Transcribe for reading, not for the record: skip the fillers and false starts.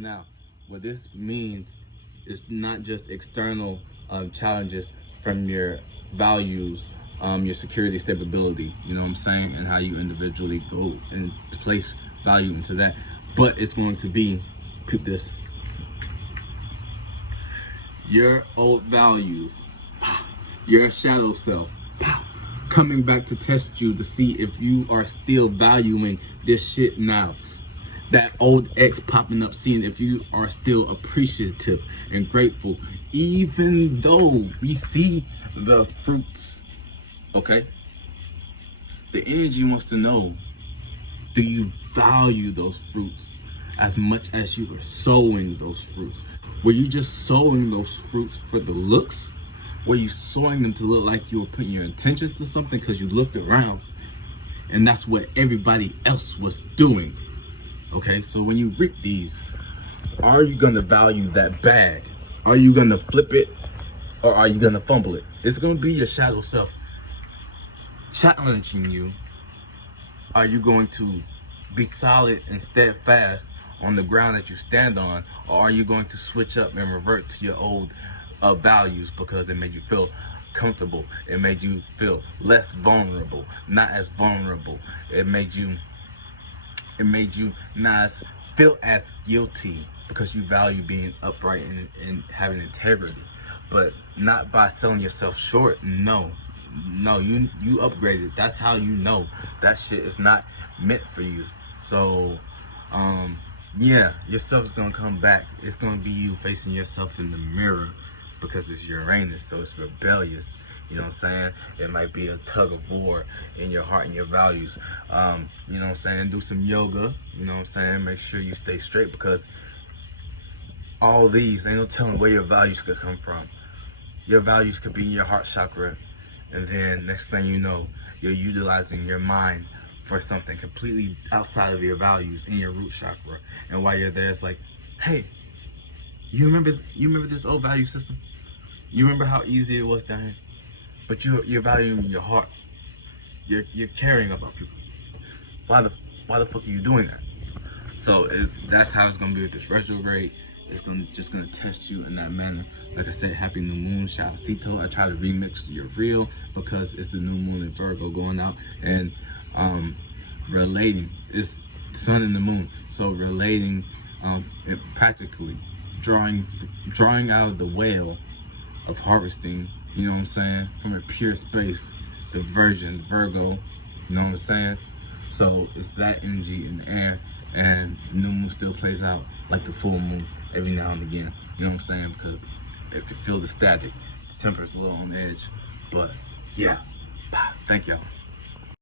Now, what this means is not just external challenges from your values, your security, stability, you know what I'm saying, and how you individually go and place value into that, but it's going to be, peep this, your old values, your shadow self, coming back to test you to see if you are still valuing this shit now. That old ex popping up, seeing if you are still appreciative and grateful, even though we see the fruits. Okay? The energy wants to know, do you value those fruits as much as you are sowing those fruits? Were you just sowing those fruits for the looks? Were you sowing them to look like you were putting your intentions to something because you looked around and that's what everybody else was doing? Okay, so when you reap these, are you gonna value that bag? Are you gonna flip it, or are you gonna fumble it? It's gonna be your shadow self challenging you. Are you going to be solid and steadfast on the ground that you stand on, or are you going to switch up and revert to your old values because it made you feel comfortable? It made you feel less vulnerable, not as vulnerable. It made you not feel as guilty because you value being upright and having integrity, but not by selling yourself short. No, you upgraded. That's how you know that shit is not meant for you. So yeah, yourself's gonna come back. It's gonna be you facing yourself in the mirror because it's Uranus, so it's rebellious. You know what I'm saying? It might be a tug of war in your heart and your values. You know what I'm saying? Do some yoga. You know what I'm saying? Make sure you stay straight, because all these, ain't no telling where your values could come from. Your values could be in your heart chakra, and then next thing you know, you're utilizing your mind for something completely outside of your values in your root chakra. And while you're there, it's like, hey, you remember this old value system? You remember how easy it was down here? But you're valuing your heart. You're caring about people. Why the fuck are you doing that? So that's how it's gonna be with this retrograde. It's just gonna test you in that manner. Like I said, happy new moon, shout out Cito. I try to remix your real because it's the new moon in Virgo going out, and relating. It's sun and the moon. So relating, practically drawing out of the well of harvesting, you know what I'm saying, from a pure space, the virgin, Virgo, you know what I'm saying? So it's that energy in the air, and new moon still plays out like the full moon every now and again, you know what I'm saying? Because it can feel the static, the temperature's a little on edge, but yeah, thank y'all.